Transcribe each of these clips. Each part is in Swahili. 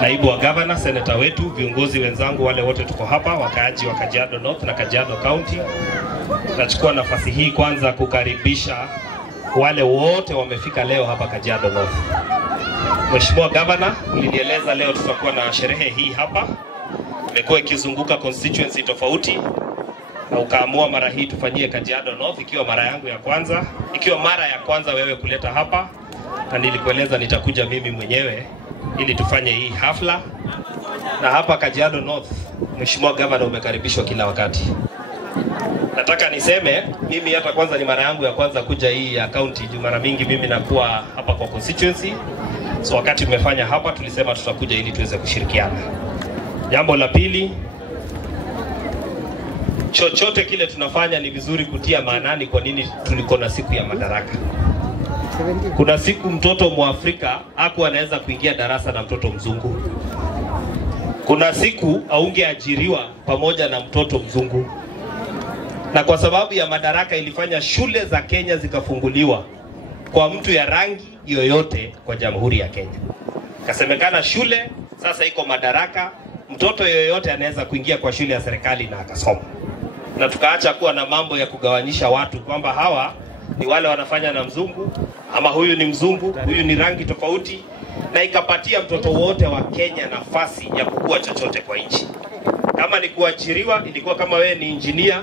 naibu wa governor, senator wetu, viongozi wenzangu wale wote tuko hapa, wakaaji wa Kajiado North na Kajiado County. Nachukua nafasi hii kwanza kukaribisha wale wote wamefika leo hapa Kajiado North. Mheshimiwa Governor, ulinieleza leo tutakuwa na sherehe hii hapa. Imekuwa ikizunguka constituency tofauti na ukaamua mara hii tufanyie Kajiado North ikiwa mara yangu ya kwanza, ikiwa mara ya kwanza wewe kuleta hapa, na nilikueleza nitakuja mimi mwenyewe ili tufanye hii hafla. Na hapa Kajiado North, Mheshimiwa Governor, umekaribishwa kila wakati. Nataka niseme mimi hapa kwanza ni mara yangu ya kwanza kuja hii ya county. Mara mingi mimi nakuwa hapa kwa constituency. So wakati tumefanya hapa tulisema tutakuja ili tuweze kushirikiana. Jambo la pili, chochote kile tunafanya ni vizuri kutia maanani kwa nini tuliko na siku ya madaraka. Kuna siku mtoto Mwafrika hakuwa anaweza kuingia darasa na mtoto mzungu. Kuna siku haungeajiriwa pamoja na mtoto mzungu. Na kwa sababu ya madaraka ilifanya shule za Kenya zikafunguliwa kwa mtu ya rangi yoyote kwa Jamhuri ya Kenya. Kasemekana shule sasa iko madaraka, mtoto yoyote anaweza kuingia kwa shule ya serikali na akasoma. Na tukaacha kuwa na mambo ya kugawanyisha watu kwamba hawa ni wale wanafanya na mzungu, ama huyu ni mzungu, huyu ni rangi tofauti, na ikapatia mtoto wote wa Kenya nafasi ya kukua chochote kwa nchi. Kama ni kuajiriwa, ilikuwa kama wewe ni engineer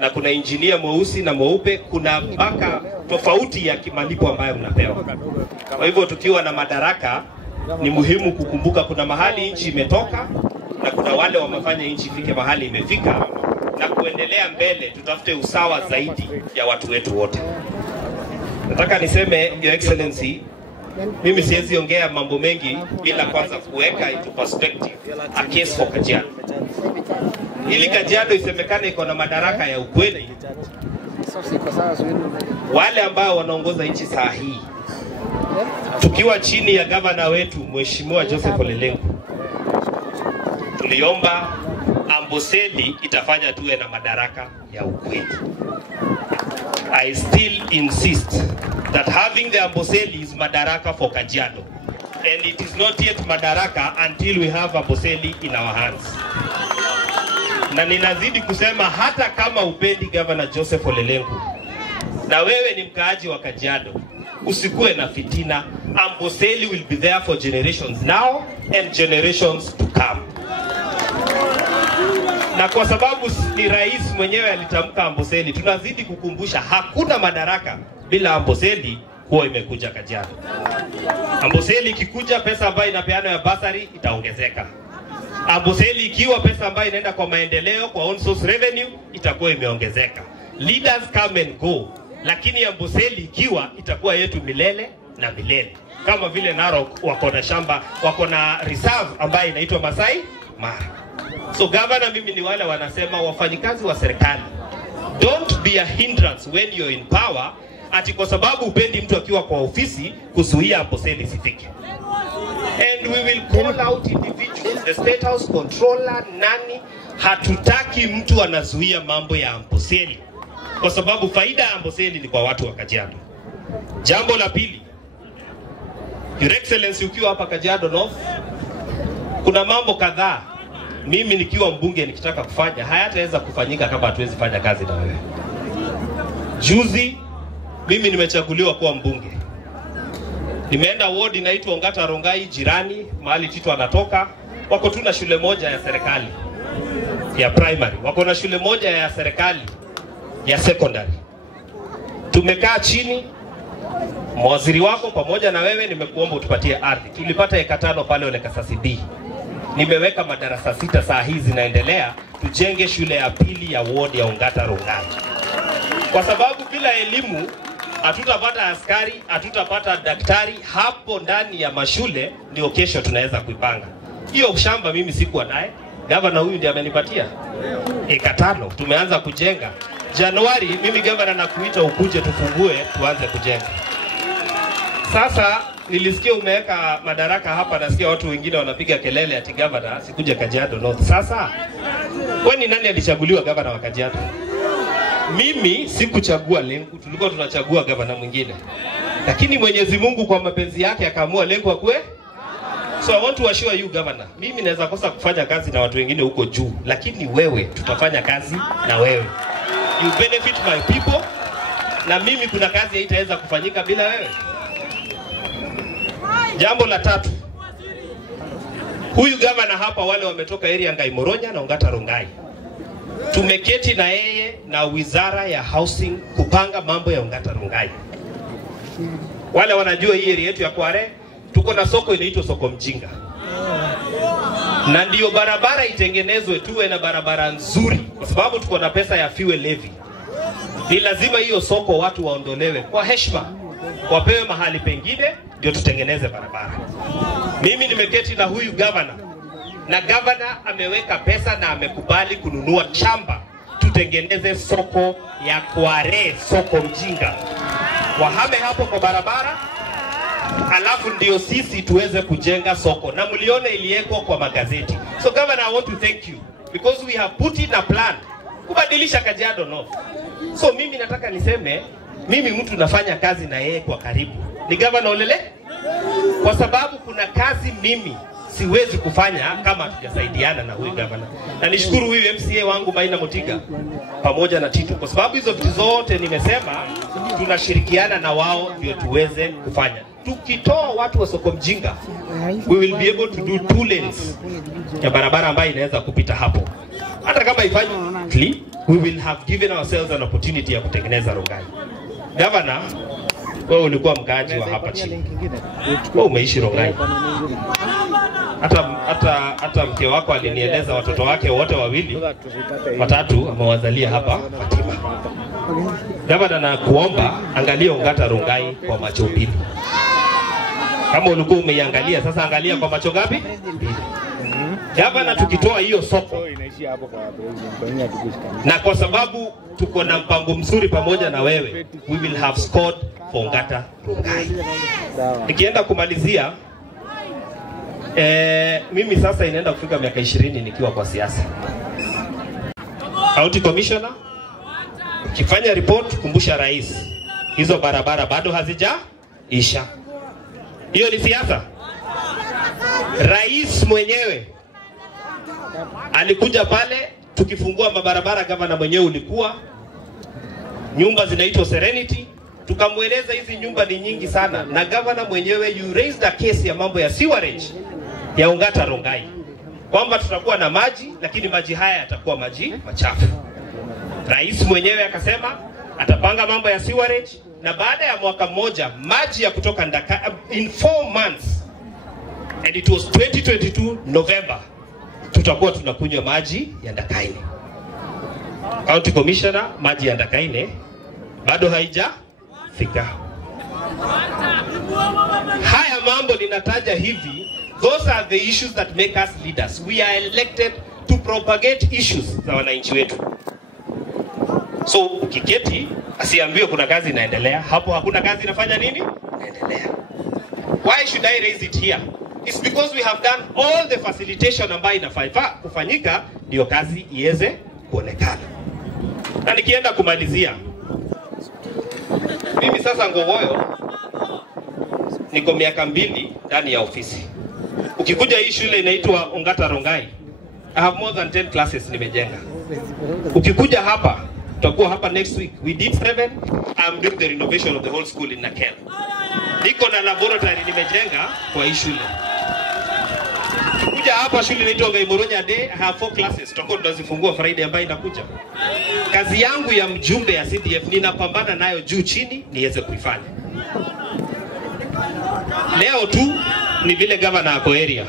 na kuna engineer mweusi na mweupe, kuna mpaka tofauti ya kimalipo ambayo unapewa. Kwa hivyo tukiwa na madaraka ni muhimu kukumbuka kuna mahali nchi imetoka na kuna wale wamefanya nchi ifike mahali imefika, na kuendelea mbele tutafute usawa zaidi ya watu wetu wote. Nataka niseme Your Excellency, mimi siwezi ongea mambo mengi bila kwanza kuweka into perspective a case for Kajiado. Ili Kajiado isemekane iko na madaraka ya ukweli, wale ambao wanaongoza nchi saa hii tukiwa chini ya governor wetu Mheshimiwa Joseph Ole Lenku, tuliomba Amboseli itafanya tuwe na madaraka ya ukweli. I still insist that having the Amboseli is madaraka for Kajiado, and it is not yet madaraka until we have Amboseli in our hands. Na ninazidi kusema hata kama upendi Governor Joseph Ole Lenku na wewe ni mkaaji wa Kajiado, usikue na fitina. Amboseli will be there for generations now and generations to come. Na kwa sababu ni rais mwenyewe alitamka Amboseli, tunazidi kukumbusha hakuna madaraka bila Amboseli kuwa imekuja Kajiado. Amboseli ikikuja, pesa ambayo inapeana ya basari itaongezeka. Amboseli ikiwa pesa ambayo inaenda kwa maendeleo, kwa on source revenue, itakuwa imeongezeka. Leaders come and go, lakini Amboseli ikiwa itakuwa yetu milele na milele. Kama vile Narok wako na shamba, wako na reserve ambayo inaitwa Masai Mara. So governor, mimi ni wale wanasema wafanyikazi wa serikali, don't be a hindrance when you're in power, ati kwa sababu upendi mtu akiwa kwa ofisi kuzuia Amboseli sifike. And we will call out individuals, the State House Controller, nani, hatutaki mtu anazuia mambo ya Amboseli, kwa sababu faida ya Amboseli ni kwa watu wa Kajiado. Jambo la pili, Your Excellency, ukiwa hapa Kajiado North, kuna mambo kadhaa mimi nikiwa mbunge nikitaka kufanya hayataweza kufanyika kama hatuwezi fanya kazi na wewe. Juzi mimi nimechaguliwa kuwa mbunge. Nimeenda ward inaitwa Ongata Rongai, jirani mahali Tito anatoka. Wako tu na shule moja ya serikali ya primary, wako na shule moja ya serikali ya secondary. Tumekaa chini, mwaziri wako pamoja na wewe, nimekuomba utupatie ardhi. Tulipata eka 5 pale Ole Kasasi B. Nimeweka madarasa 6 saa hizi zinaendelea, tujenge shule ya pili ya ward ya Ongata Rongai. Kwa sababu bila elimu hatutapata askari, hatutapata daktari hapo ndani ya mashule, ndio kesho tunaweza kuipanga. Hiyo shamba mimi sikuwa naye, governor huyu ndiye amenipatia. Eka 5 tumeanza kujenga. Januari mimi governor nakuita ukuje tufungue tuanze kujenga. Sasa nilisikia umeweka madaraka hapa, nasikia watu wengine wanapiga kelele ati governor sikuje Kajiado North. Sasa kwani nani alichaguliwa governor wa Kajiado? Mimi sikuchagua Lenku, tulikuwa tunachagua governor mwingine. Lakini Mwenyezi Mungu kwa mapenzi yake akaamua Lenku akue. So I want to assure you governor, mimi naweza kosa kufanya kazi na watu wengine huko juu, lakini wewe tutafanya kazi na wewe. You benefit my people, na mimi kuna kazi haitaweza kufanyika bila wewe. Jambo la tatu, huyu governor hapa, wale wametoka area Ngaimoronya na Ongata Rongai, tumeketi na yeye na wizara ya housing kupanga mambo ya Ongata Rongai. Wale wanajua hii area yetu ya Kware, tuko na soko inaitwa soko Mjinga, na ndio barabara itengenezwe, tuwe na barabara nzuri, kwa sababu tuko na pesa ya fuel levy. Ni lazima hiyo soko watu waondolewe kwa heshima, wapewe mahali pengine ndio tutengeneze barabara. Mimi nimeketi na huyu governor, na governor ameweka pesa na amekubali kununua shamba tutengeneze soko ya Kware, soko Mjinga. Wahame hapo kwa barabara, alafu ndio sisi tuweze kujenga soko, na mlione iliekwa kwa magazeti. So governor, I want to thank you because we have put in a plan kubadilisha Kajiado North. So mimi nataka niseme, mimi mtu nafanya kazi na yeye kwa karibu ni governor Olele, kwa sababu kuna kazi mimi siwezi kufanya kama hatujasaidiana na huyu governor. Na nishukuru huyu MCA wangu Maina Motiga pamoja na Tito, kwa sababu hizo vitu zote nimesema tunashirikiana na wao ndio tuweze kufanya. Tukitoa watu wa soko Mjinga, we will be able to do 2 lanes ya barabara ambayo inaweza kupita hapo. Hata kama ifanywe, we will have given ourselves an opportunity ya kutengeneza Rongai. Governor, wewe ulikuwa mkaaji wa hapa chini, wewe umeishi Rongai. Hata mke wako alinieleza watoto wake wote watatu amewazalia hapa Fatima. Governor, na kuomba angalia Ongata Rongai kwa macho mbili. Kama ulikuwa umeiangalia, sasa angalia kwa macho ngapi? Mbili. Governor, tukitoa hiyo soko, na kwa sababu tuko na mpango mzuri pamoja na wewe, we will have scored for Ongata Rongai. Nikienda kumalizia, mimi sasa inaenda kufika miaka 20 nikiwa kwa siasa. County Commissioner, ukifanya report kumbusha rais, hizo barabara bado hazijaisha. Hiyo ni siasa. Rais mwenyewe alikuja pale tukifungua mabarabara, governor mwenyewe ulikuwa, nyumba zinaitwa Serenity, tukamweleza hizi nyumba ni nyingi sana, na governor mwenyewe you raised a case ya mambo ya sewerage ya Ongata Rongai, kwamba tutakuwa na maji lakini maji haya yatakuwa maji machafu. Rais mwenyewe akasema atapanga mambo ya sewerage, na baada ya mwaka mmoja maji ya kutoka Ndaka in 4 months, and it was 2022 November, tutakuwa tunakunywa maji ya Ndakaine. County Commissioner, maji ya Ndakaine bado haijafika. Haya mambo ninataja hivi, those are the issues that make us leaders. We are elected to propagate issues za wananchi wetu. So ukiketi asiambiwe kuna kazi inaendelea, hapo hakuna kazi inafanya nini? Inaendelea. Why should I raise it here? It's because we have done all the facilitation ambayo inafaa kufanyika ndio kazi iweze kuonekana. Na nikienda kumalizia, mimi sasa Ngogoyo niko miaka 2 ndani ya ofisi. Ukikuja hii shule inaitwa Ongata Rongai, I have more than 10 classes nimejenga. Ukikuja hapa, tutakuwa hapa next week. We did 7. I'm doing the renovation of the whole school in Nakel. Niko na laboratory nimejenga kwa hii shule. Kuja hapa shule inaitwa Ngaimoronya Day, I have 4 classes. Tutakuwa tunazifungua Friday ambayo inakuja. Kazi yangu ya mjumbe ya CDF ninapambana nayo juu chini niweze kuifanya. Leo tu ni vile governor ako area.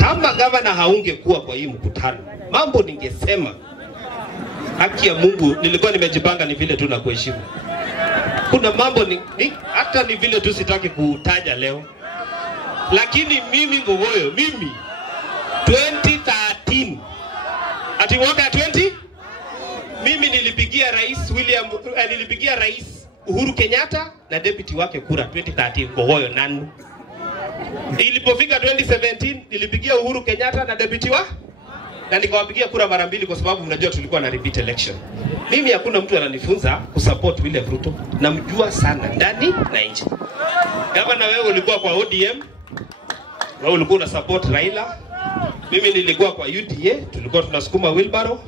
Kama governor haungekuwa kwa hii mkutano, mambo ningesema, haki ya Mungu, nilikuwa nimejipanga ni vile tu na kuheshimu. Kuna mambo hata ni vile tu sitaki kutaja leo. Lakini mimi Ngogoyo, mimi 2013 ati mwaka 20 mimi nilipigia rais Uhuru Kenyatta na deputy wake kura 2013 Ngogoyo nani. Ilipofika 2017 nilipigia Uhuru Kenyatta na deputy na nikawapigia kura mara 2 kwa sababu mnajua tulikuwa na repeat election. Mimi hakuna mtu ananifunza kusupport William Ruto, namjua sana ndani na nje. Kama na wewe ulikuwa kwa ODM, wewe ulikuwa una support Raila, mimi nilikuwa kwa UDA, tulikuwa tunasukuma wheelbarrow.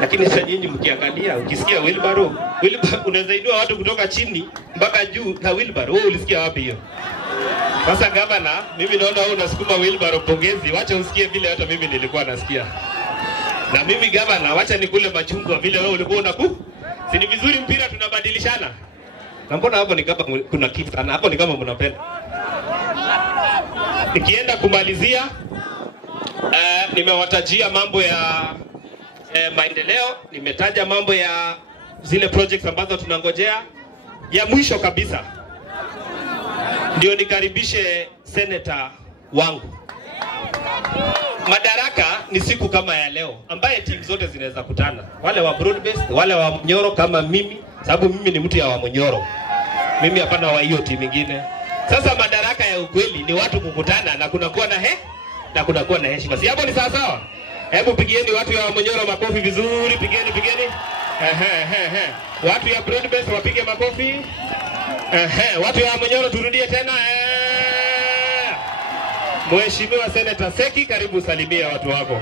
Lakini sasa nyinyi mkiangalia, ukisikia wheelbarrow unaweza inua watu kutoka chini mpaka juu na wheelbarrow. Wewe ulisikia wapi hiyo? Sasa gavana, mimi naona wewe unasukuma wheelbarrow, pongezi. Wacha usikie vile hata mimi nilikuwa nasikia. Na mimi gavana, wacha nikule machungwa vile wewe ulikuwa unaku. Si ni vizuri mpira tunabadilishana? Na mbona hapo ni kama kuna kitu sana hapo, ni kama mnapenda. Nikienda kumalizia, nimewatajia mambo ya maendeleo, nimetaja mambo ya zile projects ambazo tunangojea. Ya mwisho kabisa ndio nikaribishe senator wangu. Madaraka ni siku kama ya leo ambaye timu zote zinaweza kutana, wale wa broad-based, wale wa Munyoro kama mimi, sababu mimi ni mtu ya wa Munyoro, mimi hapana wa hiyo timu nyingine. Sasa madaraka ya ukweli ni watu kukutana na kunakuwa na heshima. Si hapo ni sawa sawa? Hebu pigieni watu ya Munyoro makofi vizuri, pigeni. Watu ya broad-based wapige makofi. Watu ya Munyoro turudie tena. Mheshimiwa Senator Seki, karibu salimia watu wako.